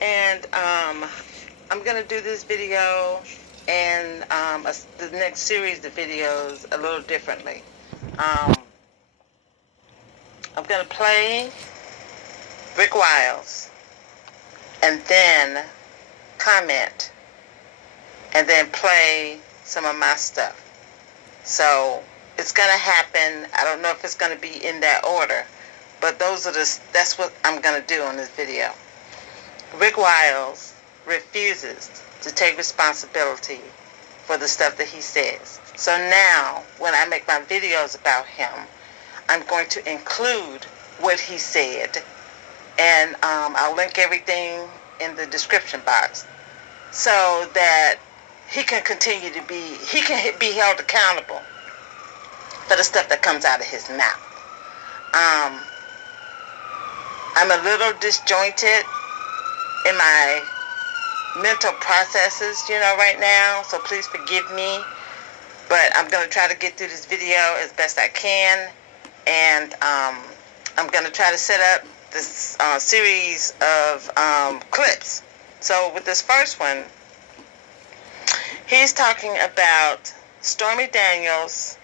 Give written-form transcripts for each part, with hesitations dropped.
And I'm going to do this video and the next series of videos a little differently. I'm going to play Rick Wiles and then comment and then play some of my stuff. So it's going to happen. I don't know if it's going to be in that order, but that's what I'm going to do on this video. Rick Wiles refuses to take responsibility for the stuff that he says. So now, when I make my videos about him, I'm going to include what he said, and I'll link everything in the description box so that he can continue to be held accountable for the stuff that comes out of his mouth. I'm a little disjointed in my mental processes, right now, so please forgive me, but I'm going to try to get through this video as best I can, and I'm going to try to set up this series of clips. So with this first one, he's talking about Stormy Daniels,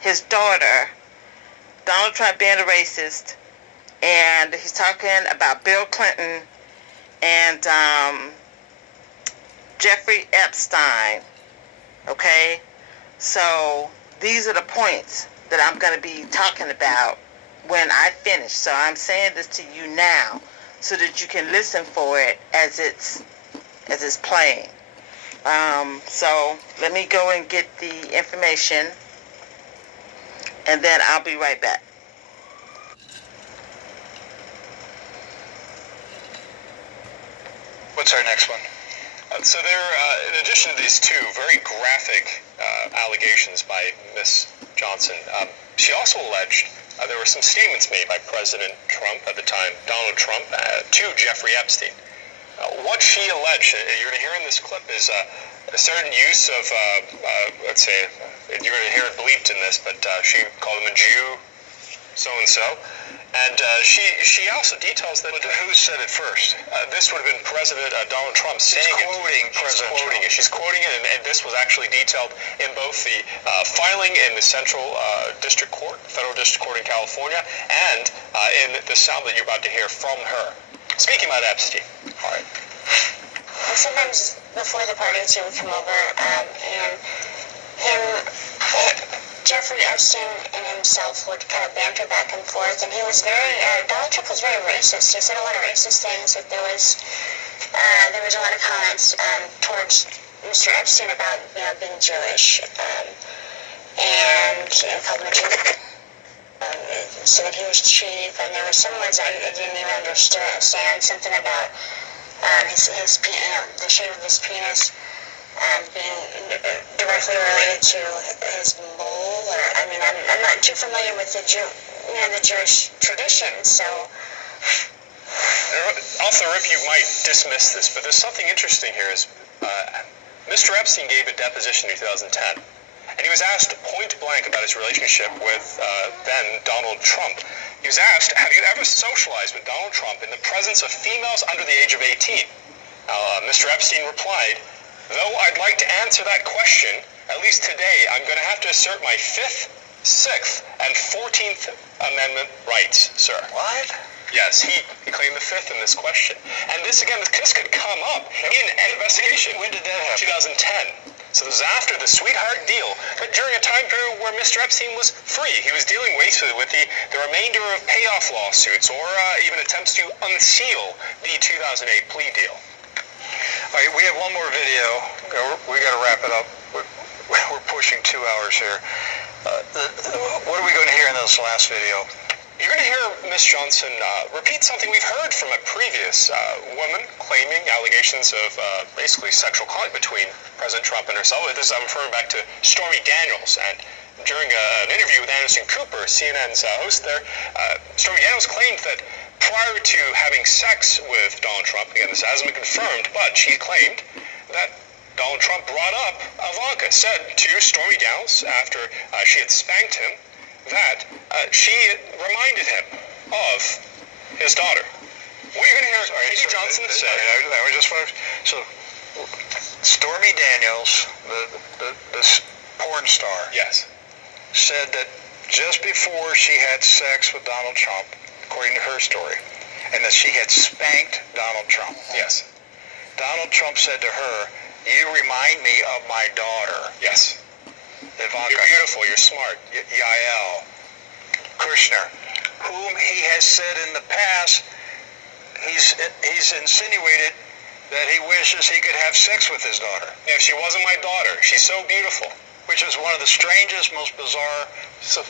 his daughter, Donald Trump being a racist, and he's talking about Bill Clinton and Jeffrey Epstein. Okay? So these are the points that I'm going to be talking about when I finish. So I'm saying this to you now so that you can listen for it as it's playing. So let me go and get the information, and then I'll be right back. What's our next one? So there, in addition to these two very graphic allegations by Miss Johnson, she also alleged there were some statements made by President Trump at the time, Donald Trump, to Jeffrey Epstein. What she alleged, you're going to hear in this clip, is a certain use of, let's say, you're going to hear it bleeped in this, but she called him a Jew, so-and-so. And she also details that... Who said it first? This would have been President Donald Trump saying it. She's quoting it. She's quoting it, and this was actually detailed in both the filing in the Central District Court, Federal District Court in California, and in the sound that you're about to hear from her. Speaking about Epstein. All right. Sometimes before the parties he would come over, and Jeffrey Epstein and himself would kind of banter back and forth, and he was Donald Trump was very racist. He said a lot of racist things. That there was a lot of comments towards Mr. Epstein about being Jewish, and called him a Jew. So that he was cheap, and there were some words I didn't even understand. Something about the shape of his penis being directly related to his mole, or I'm not too familiar with the Jewish tradition, so. Off the rip, you might dismiss this, but there's something interesting here. Is Mr. Epstein gave a deposition in 2010, and he was asked point blank about his relationship with then Donald Trump. He was asked, have you ever socialized with Donald Trump in the presence of females under the age of 18? Mr. Epstein replied, though I'd like to answer that question, at least today, I'm going to have to assert my 5th, 6th, and 14th Amendment rights, sir. What? Yes, he claimed the 5th in this question. And this could come up in an investigation. When did that happen? 2010. So this was after the sweetheart deal, but during a time period where Mr. Epstein was free. He was dealing basically with the remainder of payoff lawsuits or even attempts to unseal the 2008 plea deal. All right, we have one more video. We got to wrap it up. We're pushing 2 hours here. What are we going to hear in this last video? You're going to hear Ms. Johnson repeat something we've heard from a previous woman claiming allegations of basically sexual contact between President Trump and herself. This I'm referring back to Stormy Daniels. And during an interview with Anderson Cooper, CNN's host there, Stormy Daniels claimed that prior to having sex with Donald Trump, again, this hasn't been confirmed, but she claimed that Donald Trump brought up Ivanka, said to Stormy Daniels after she had spanked him, that she reminded him of his daughter. What you're going to hear Katie Johnson said. I was just so Stormy Daniels, the porn star, Yes. said that just before she had sex with Donald Trump, according to her story, and that she had spanked Donald Trump. Yes. Donald Trump said to her, "You remind me of my daughter, Yes. Ivanka." You're beautiful. You're smart. Yael Kushner, whom he has said in the past, he's insinuated that he wishes he could have sex with his daughter, Yeah, she wasn't my daughter. She's so beautiful. which is one of the strangest, most bizarre,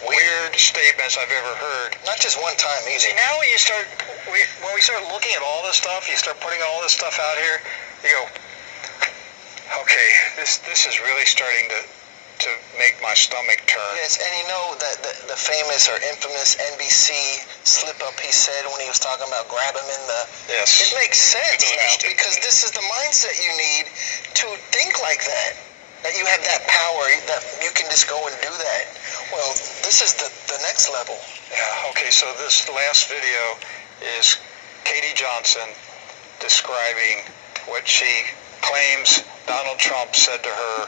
weird statements I've ever heard. Not just one time See, either. now when we start looking at all this stuff, you start putting all this stuff out here, you go, okay, this is really starting to make my stomach turn. Yes, and you know that the famous or infamous NBC slip-up he said when he was talking about grab him in the... Yes. It makes sense People now, understood. because this is the mindset you need to think like that. That you have that power, that you can just go and do that. Well, this is the next level. Yeah, okay, so this last video is Katie Johnson describing what she claims Donald Trump said to her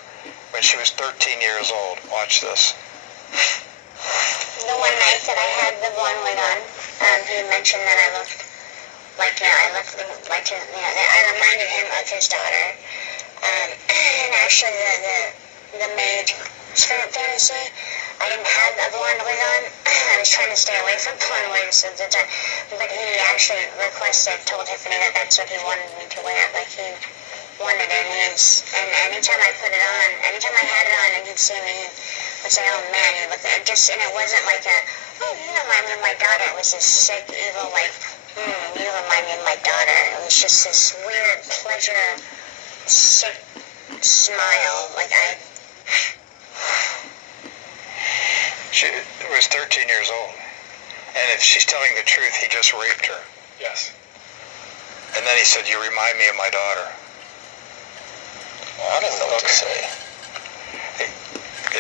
when she was 13 years old. Watch this. The one night that I had the blonde wig on, he mentioned that I looked like, I reminded him of his daughter. And actually, the maid fantasy, I didn't have a blonde wig on. I was trying to stay away from blonde wigs at the time. But he actually told Tiffany that that's what he wanted me to wear. Like, he wanted it. And anytime I put it on, anytime I had it on and he'd see me, he would say, oh man, you look like just, and it wasn't like you remind me of my daughter. It was this sick, evil, like, you remind me of my daughter. It was just this weird pleasure, sick smile. Like, She was 13 years old. And if she's telling the truth, he just raped her. Yes. And then he said, "You remind me of my daughter." I don't know what to say. Hey,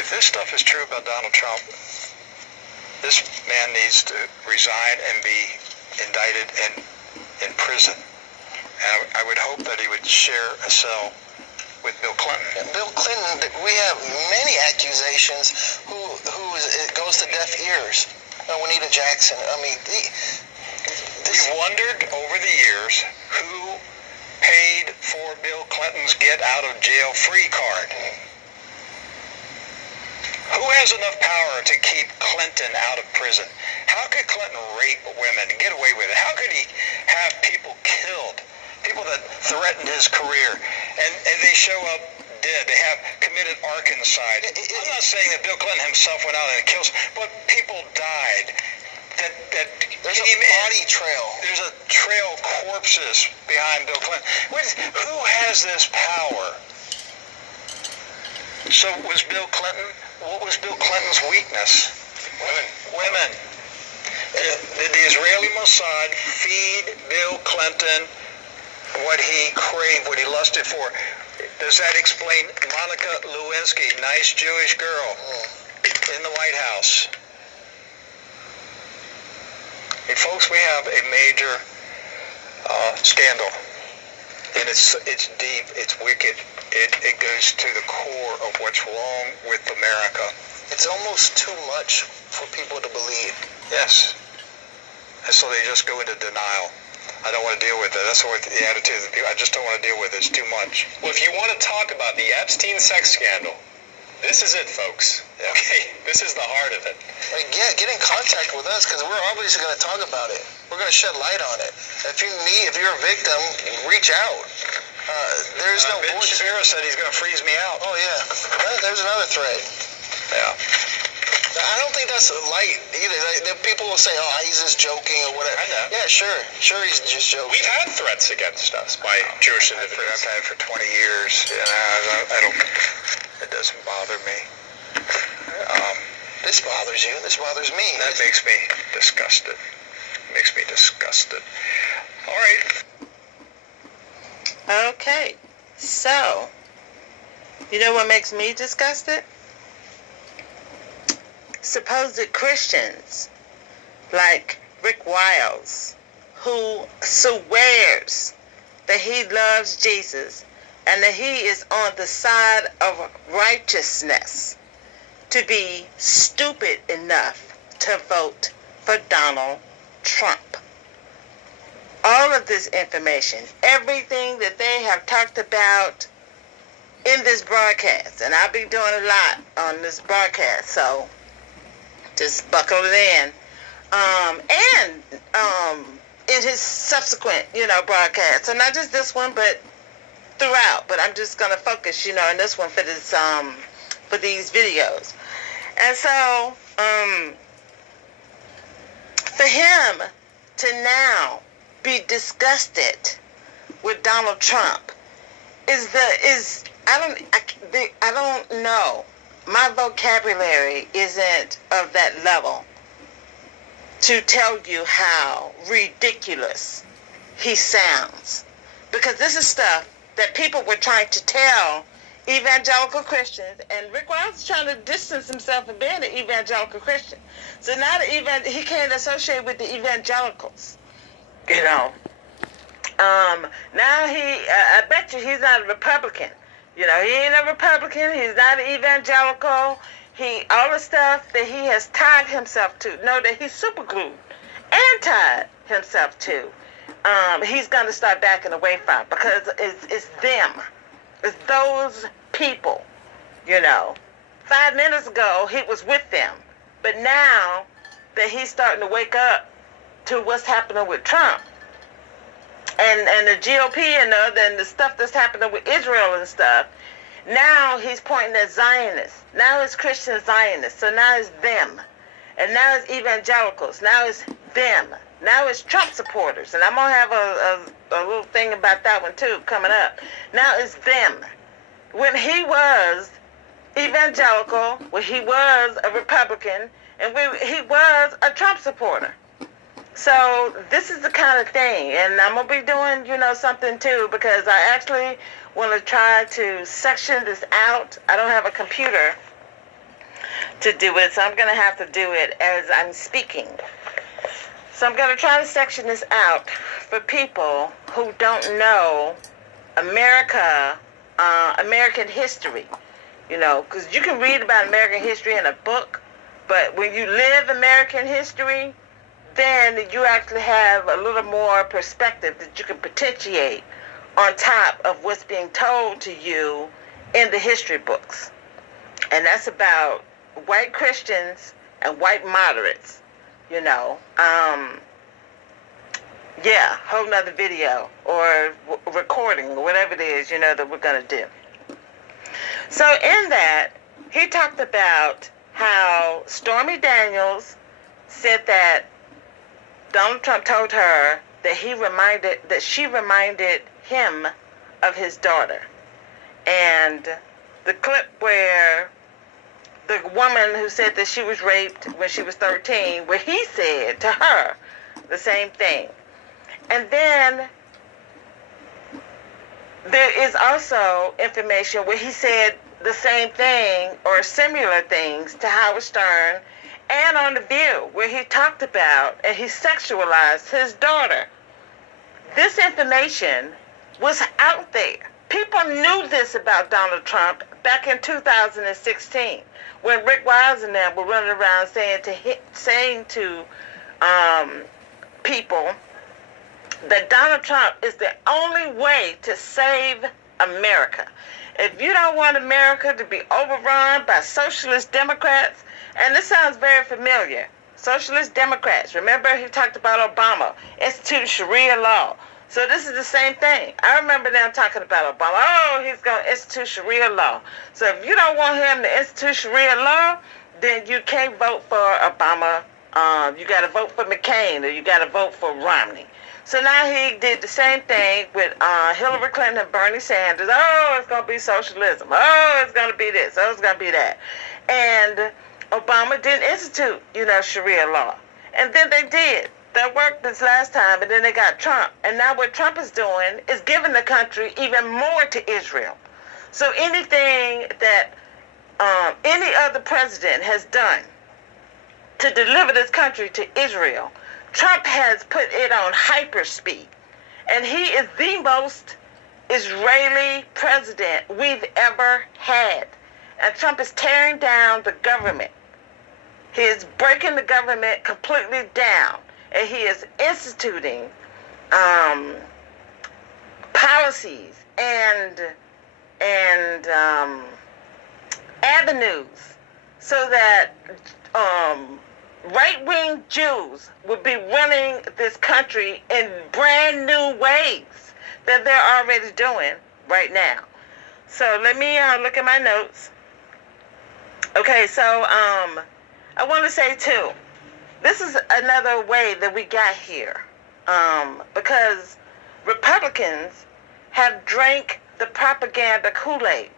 if this stuff is true about Donald Trump, this man needs to resign and be indicted and in prison. And I would hope that he would share a cell with Bill Clinton. Bill Clinton, we have many accusations it goes to deaf ears. Juanita Jackson, We've wondered over the years who paid for Bill Clinton's get out of jail free card. Who has enough power to keep Clinton out of prison? How could Clinton rape women and get away with it? How could he have people killed? People that threatened his career, and they show up dead. They have committed arkancide. I'm not saying that Bill Clinton himself went out and killed, but people died. That There's a came in. body trail. There's a trail of corpses behind Bill Clinton. Who has this power? So was Bill Clinton? What was Bill Clinton's weakness? Women. Did the Israeli Mossad feed Bill Clinton what he craved, what he lusted for? Does that explain Monica Lewinsky, nice Jewish girl, in the White House? Hey, folks, we have a major scandal, and it's deep, it's wicked. It goes to the core of what's wrong with America. It's almost too much for people to believe. Yes. And so they just go into denial. I don't want to deal with it. That's what the attitude of the people. I just don't want to deal with it. It's too much. Well, if you want to talk about the Epstein sex scandal, this is it, folks. Yeah. Okay, this is the heart of it. Get in contact with us, because we're obviously going to talk about it. We're going to shed light on it. If you're a victim, reach out. There's no Ben voice. Shapiro said he's going to freeze me out. Oh yeah, there's another thread. Yeah. I don't think that's light either. People will say, "Oh, he's just joking" or whatever. I know. Yeah, sure, he's just joking. We've had threats against us by Jewish I've individuals. had it for 20 years. I don't. It doesn't bother me. This bothers you. This bothers me. That makes me disgusted. All right. Okay, so, you know what makes me disgusted? Supposed Christians like Rick Wiles, who swears that he loves Jesus and that he is on the side of righteousness to be stupid enough to vote for Donald Trump. All of this information, everything that they have talked about in this broadcast, and I'll be doing a lot on this broadcast, so just buckle it in. And in his subsequent, broadcasts, so not just this one, but throughout. But I'm just gonna focus, in this one for this, for these videos. And so, for him to now be disgusted with Donald Trump I don't know. My vocabulary isn't of that level to tell you how ridiculous he sounds. Because this is stuff that people were trying to tell evangelical Christians, and Rick Wiles is trying to distance himself from being an evangelical Christian. So now he can't associate with the evangelicals. Now I bet you he's not a Republican. He ain't a Republican. He's not an evangelical. All the stuff that he has tied himself to, that he's super glued and tied himself to, he's going to start backing away from, because it's them. It's those people, 5 minutes ago, he was with them. But now that he's starting to wake up to what's happening with Trump and the GOP and the stuff that's happening with Israel and stuff, now he's pointing at Zionists. Now it's Christian Zionists. So now it's them. And now it's evangelicals. Now it's them. Now it's Trump supporters. And I'm going to have a little thing about that one too coming up. Now it's them. When he was evangelical, when he was a Republican, and when he was a Trump supporter. So this is the kind of thing. And I'm going to be doing, something too, because I actually want to try to section this out. I don't have a computer to do it, so I'm going to have to do it as I'm speaking. So I'm going to try to section this out for people who don't know American history, because you can read about American history in a book, but when you live American history, then you actually have a little more perspective that you can potentiate on top of what's being told to you in the history books. And that's about white Christians and white moderates, whole nother video or recording or whatever it is, that we're going to do. So in that, he talked about how Stormy Daniels said that Donald Trump told her that she reminded him of his daughter. And the clip where the woman who said that she was raped when she was 13, where he said to her the same thing. And then there is also information where he said the same thing or similar things to Howard Stern and on The View, where he talked about and he sexualized his daughter. This information was out there. People knew this about Donald Trump back in 2016 when Rick Wiles and them were running around saying to people that Donald Trump is the only way to save America. If you don't want America to be overrun by socialist Democrats, and this sounds very familiar, socialist Democrats. Remember he talked about Obama, institute Sharia law. So this is the same thing. I remember them talking about Obama. Oh, he's going to institute Sharia law. So if you don't want him to institute Sharia law, then you can't vote for Obama. You got to vote for McCain, or you got to vote for Romney. So now he did the same thing with Hillary Clinton and Bernie Sanders. Oh, it's going to be socialism. Oh, it's going to be this. Oh, it's going to be that. And Obama didn't institute, Sharia law. And then they did. That worked this last time, and then they got Trump. And now what Trump is doing is giving the country even more to Israel. So anything that any other president has done to deliver this country to Israel, Trump has put it on hyperspeed, and he is the most Israeli president we've ever had. And Trump is tearing down the government. He is breaking the government completely down, and he is instituting policies and avenues so that right-wing Jews would be running this country in brand new ways that they're already doing right now. So let me look at my notes. Okay, so I want to say too, this is another way that we got here, because Republicans have drank the propaganda Kool-Aid.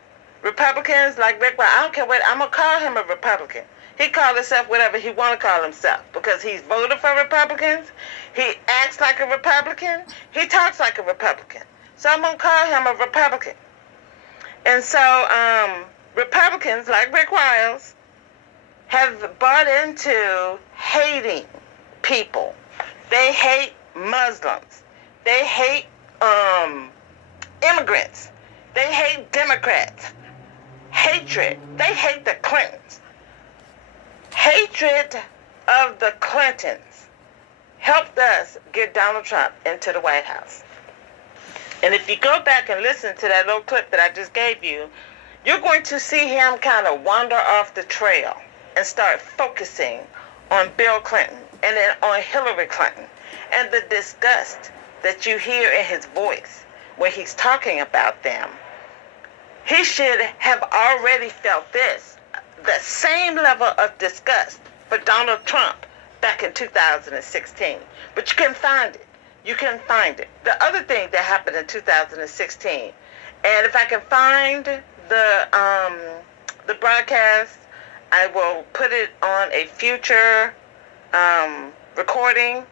Republicans like Rick, I don't care what, I'm going to call him a Republican. He called himself whatever he want to call himself because he's voted for Republicans. He acts like a Republican. He talks like a Republican. So I'm going to call him a Republican. And so Republicans like Rick Wiles have bought into hating people. They hate Muslims. They hate immigrants. They hate Democrats. Hatred. They hate the Clintons. Hatred of the Clintons helped us get Donald Trump into the White House. And if you go back and listen to that little clip that I just gave you, you're going to see him kind of wander off the trail and start focusing on Bill Clinton and then on Hillary Clinton and the disgust that you hear in his voice when he's talking about them. He should have already felt this, the same level of disgust for Donald Trump back in 2016. But you couldn't find it. You couldn't find it. The other thing that happened in 2016, and if I can find the broadcast, I will put it on a future recording.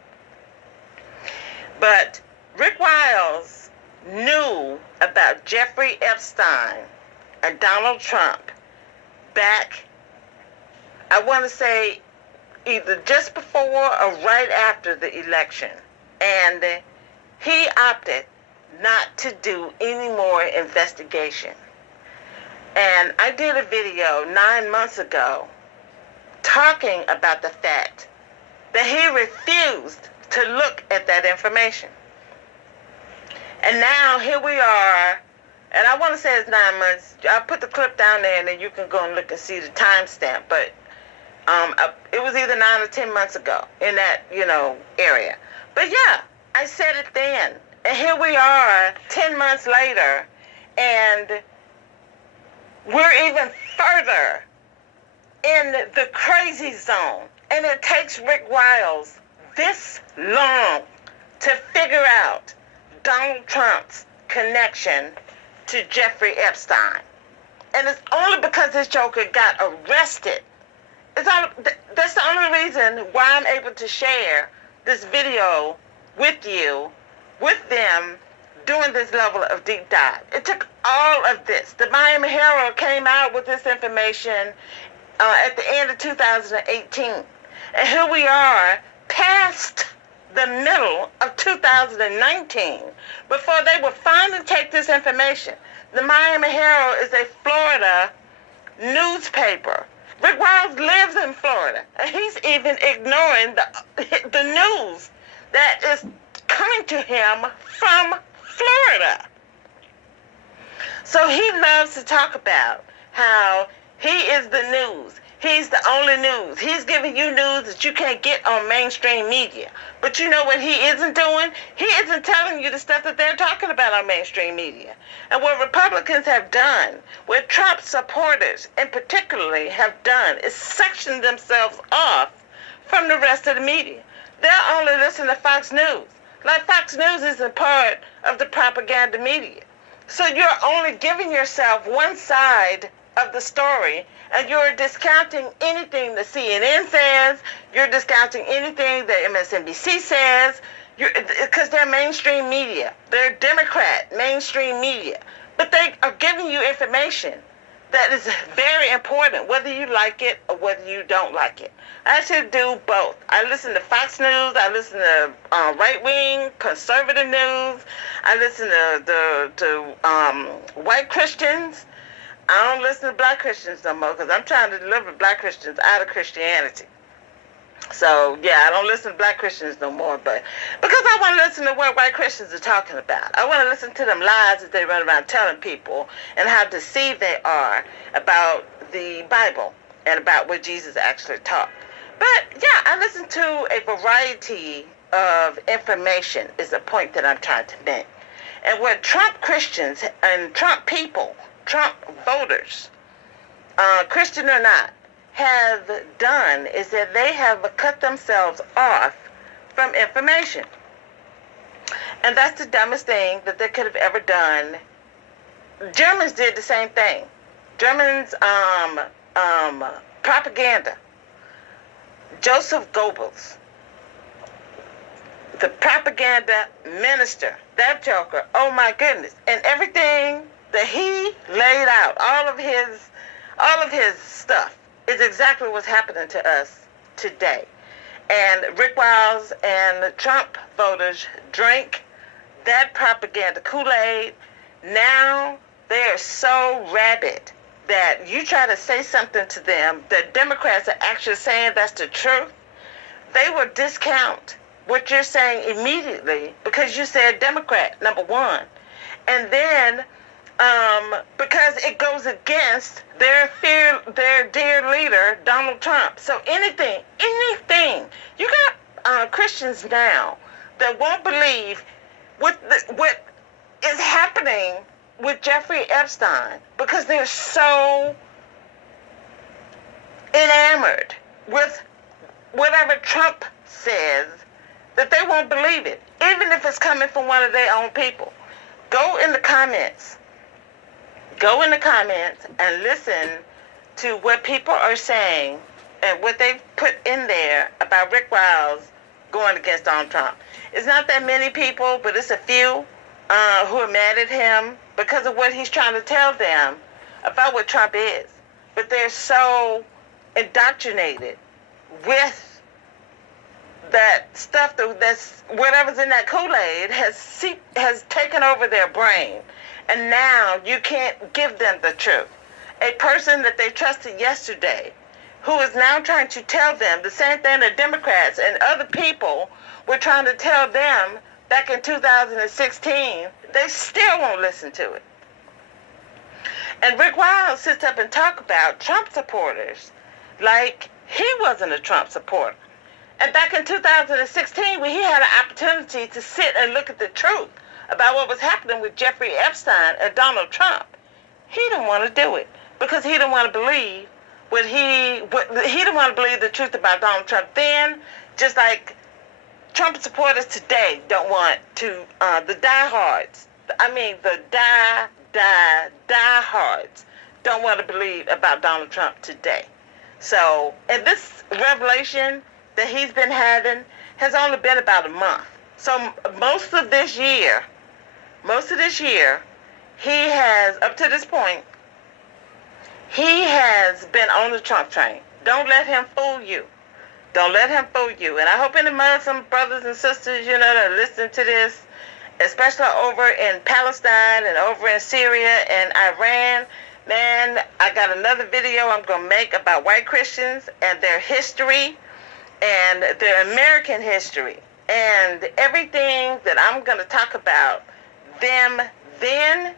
But Rick Wiles knew about Jeffrey Epstein and Donald Trump back, I want to say, either just before or right after the election. And he opted not to do any more investigation. And I did a video 9 months ago talking about the fact that he refused to look at that information. And now here we are, and I want to say it's 9 months. I'll put the clip down there and then you can go and look and see the timestamp. But it was either 9 or 10 months ago in that, area. But yeah, I said it then. And here we are 10 months later, and we're even further in the crazy zone. And it takes Rick Wiles this long to figure out Donald Trump's connection to Jeffrey Epstein. And it's only because this joker got arrested. That's the only reason why I'm able to share this video with you, with them, doing this level of deep dive. It took all of this. The Miami Herald came out with this information at the end of 2018. And here we are, past the middle of 2019, before they would finally take this information. The Miami Herald is a Florida newspaper. Rick Wiles lives in Florida, and he's even ignoring the news that is coming to him from Florida. So he loves to talk about how he is the news. He's the only news. He's giving you news that you can't get on mainstream media. But you know what he isn't doing? He isn't telling you the stuff that they're talking about on mainstream media. And what Republicans have done, what Trump supporters in particularly have done, is section themselves off from the rest of the media. They'll only listen to Fox News. Like Fox News isn't part of the propaganda media. So you're only giving yourself one side of the story, and you're discounting anything that CNN says, you're discounting anything that MSNBC says, because they're mainstream media. They're Democrat mainstream media. But they are giving you information that is very important, whether you like it or whether you don't like it. I should do both. I listen to Fox News. I listen to right-wing conservative news. I listen to white Christians. I don't listen to black Christians no more because I'm trying to deliver black Christians out of Christianity. So, yeah, I don't listen to black Christians no more, but because I want to listen to what white Christians are talking about. I want to listen to them lies that they run around telling people and how deceived they are about the Bible and about what Jesus actually taught. But, yeah, I listen to a variety of information is the point that I'm trying to make. And what Trump Christians and Trump people, Trump voters, Christian or not, have done is that they have cut themselves off from information. And that's the dumbest thing that they could have ever done. Germans did the same thing. Germans propaganda. Joseph Goebbels, the propaganda minister, that joker, oh my goodness. And everything that he laid out, all of his stuff, is exactly what's happening to us today. And Rick Wiles and the Trump voters drank that propaganda Kool-Aid. Now they are so rabid that you try to say something to them that Democrats are actually saying that's the truth, they will discount what you're saying immediately because you said Democrat, number one. And then because it goes against their dear leader, Donald Trump. So anything, you got Christians now that won't believe what is happening with Jeffrey Epstein because they're so enamored with whatever Trump says that they won't believe it, even if it's coming from one of their own people. Go in the comments and listen to what people are saying and what they've put in there about Rick Wiles going against Donald Trump. It's not that many people, but it's a few who are mad at him because of what he's trying to tell them about what Trump is. But they're so indoctrinated with that stuff that's whatever's in that Kool-Aid has taken over their brain. And now you can't give them the truth. A person that they trusted yesterday who is now trying to tell them the same thing that Democrats and other people were trying to tell them back in 2016, they still won't listen to it. And Rick Wiles sits up and talks about Trump supporters like he wasn't a Trump supporter. And back in 2016, when he had an opportunity to sit and look at the truth about what was happening with Jeffrey Epstein and Donald Trump, he didn't want to do it because he didn't want to believe he didn't want to believe the truth about Donald Trump then, just like Trump supporters today don't want to, the diehards, the diehards don't want to believe about Donald Trump today. So, and this revelation that he's been having has only been about a month. So most of this year, he has, up to this point, he has been on the Trump train. Don't let him fool you. Don't let him fool you. And I hope any Muslim brothers and sisters, that are listening to this, especially over in Palestine and over in Syria and Iran, man, I got another video I'm going to make about white Christians and their history and their American history. And everything that I'm going to talk about them then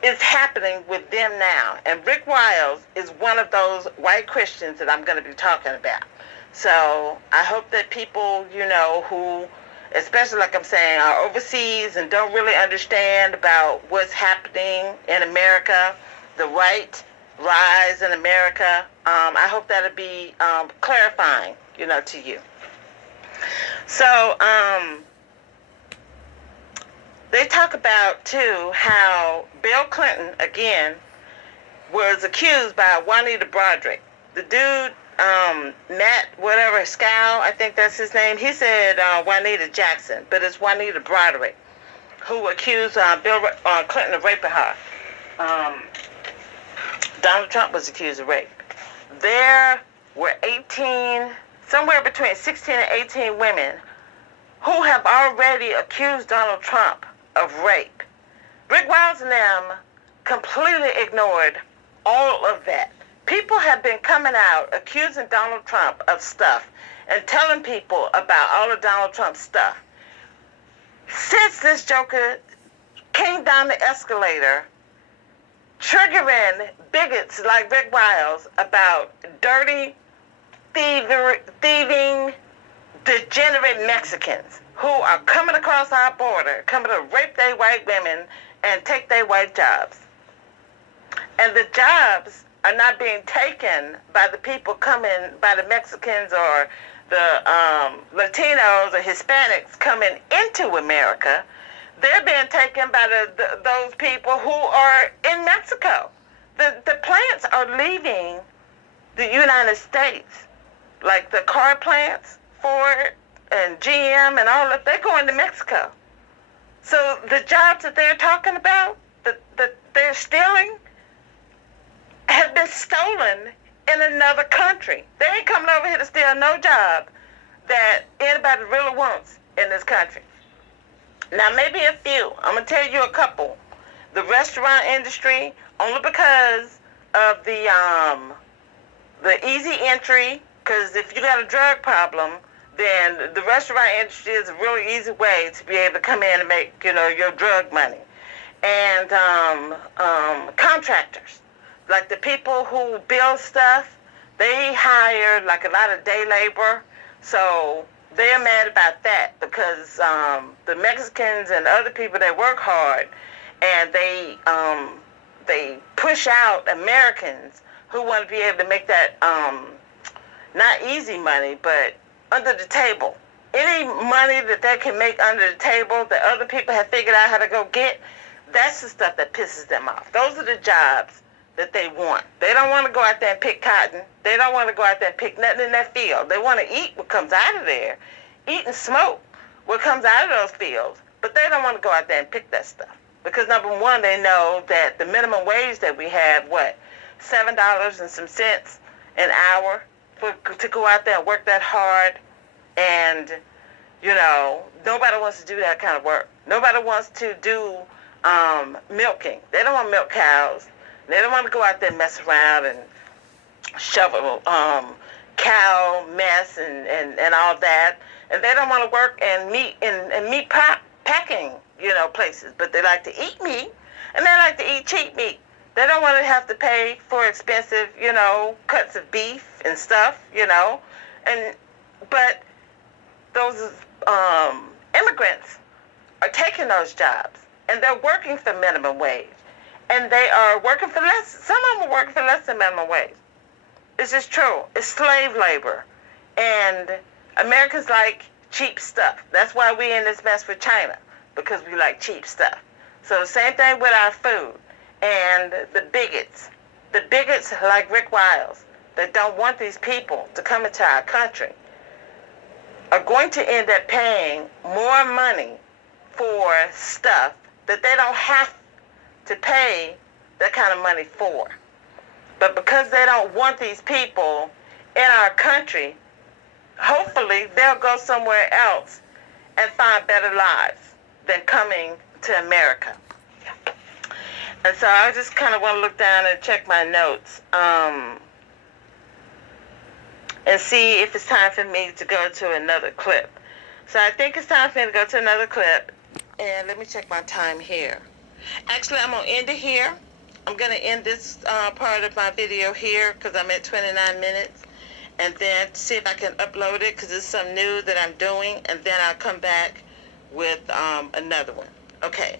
is happening with them now. And Rick Wiles is one of those white Christians that I'm going to be talking about. So I hope that people, who, especially like I'm saying, are overseas and don't really understand about what's happening in America, the right rise in America, I hope that'll be clarifying, to you. So, they talk about, too, how Bill Clinton, again, was accused by Juanita Broderick. The dude, Matt, whatever, Scow, I think that's his name, he said Juanita Jackson, but it's Juanita Broderick, who accused Bill Clinton of raping her. Donald Trump was accused of rape. There were 18, somewhere between 16 and 18 women who have already accused Donald Trump of rape. Rick Wiles and them completely ignored all of that. People have been coming out accusing Donald Trump of stuff and telling people about all of Donald Trump's stuff. Since this joker came down the escalator, triggering bigots like Rick Wiles about dirty, thieving, degenerate Mexicans who are coming across our border, coming to rape their white women and take their white jobs. And the jobs are not being taken by the people coming, by the Mexicans or the Latinos or Hispanics coming into America. They're being taken by those people who are in Mexico. The plants are leaving the United States, like the car plants, Ford and GM and all that, they're going to Mexico. So the jobs that they're talking about, that they're stealing, have been stolen in another country. They ain't coming over here to steal no job that anybody really wants in this country. Now, maybe a few. I'm going to tell you a couple. The restaurant industry, only because of the easy entry, because if you got a drug problem, then the restaurant industry is a really easy way to be able to come in and make, your drug money. And contractors, like the people who build stuff, they hire like a lot of day labor. So they're mad about that because the Mexicans and other people, they work hard and they push out Americans who want to be able to make that not easy money, but under the table. Any money that they can make under the table that other people have figured out how to go get, that's the stuff that pisses them off. Those are the jobs that they want. They don't want to go out there and pick cotton. They don't want to go out there and pick nothing in that field. They want to eat what comes out of there, eat and smoke what comes out of those fields, but they don't want to go out there and pick that stuff. Because number one, they know that the minimum wage that we have, $7 and some cents an hour to go out there and work that hard. And, nobody wants to do that kind of work. Nobody wants to do milking. They don't want to milk cows. They don't want to go out there and mess around and shovel cow mess and all that. And they don't want to work in meat packing, places. But they like to eat meat, and they like to eat cheap meat. They don't want to have to pay for expensive, cuts of beef and stuff, but those immigrants are taking those jobs, and they're working for minimum wage. And they are working for less. Some of them are working for less than minimum wage. It's just true. It's slave labor. And Americans like cheap stuff. That's why we're in this mess with China, because we like cheap stuff. So the same thing with our food. And the bigots like Rick Wiles, that don't want these people to come into our country, are going to end up paying more money for stuff that they don't have to pay that kind of money for. But because they don't want these people in our country, hopefully they'll go somewhere else and find better lives than coming to America. And so I just kind of want to look down and check my notes and see if it's time for me to go to another clip. So I think it's time for me to go to another clip. And let me check my time here. Actually, I'm going to end it here. I'm going to end this part of my video here because I'm at 29 minutes. And then see if I can upload it because it's something new that I'm doing. And then I'll come back with another one. Okay.